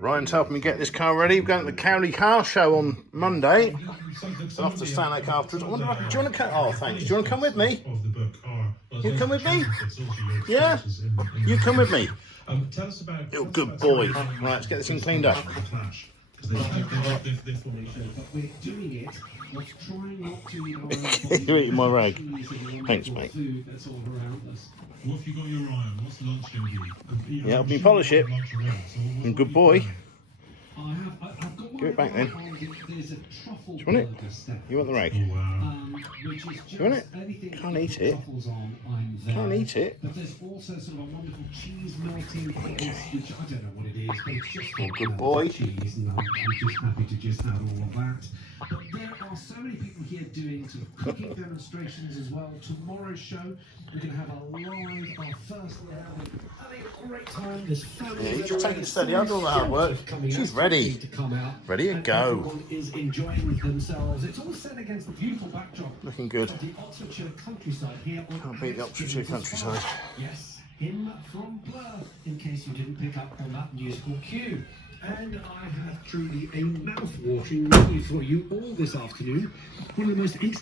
Ryan's helping me get this car ready. We're going to the Cowley Car Show on Monday. So after Stanley afterwards. I wonder if, do you want to come? Oh, thanks. Do you want to come with me? You come with me? Yeah? You come with me? You're a good boy. Right, let's get this thing cleaned up. You're eating my rag. Thanks, mate. What have you got your eye on? What's lunch going to be? Yeah, help me polish it. And good boy. I've got Give it back then. Do you want it? You want the rag? Oh, wow. You want it? Can't eat it. Can't eat it. But there's also sort of a wonderful cheese melting thing, which I don't know what it is, but it's just Oh, good boy. cheese, and I'm just happy to just have all of that. But there are so many people here doing sort of cooking demonstrations as well. Tomorrow's show, we're going to have our first round, having a great time. There's families. Yeah, you just take it steady. I'll do all the hard work. She's ready. Ready to go. Everyone is enjoying themselves. It's all set against the beautiful backdrop. Looking good. Of the Oxfordshire countryside here on Can't beat the Oxfordshire countryside. Yes, him from Blur, in case you didn't pick up on that musical cue. And I have truly a mouth-watering menu for you all this afternoon. One of the most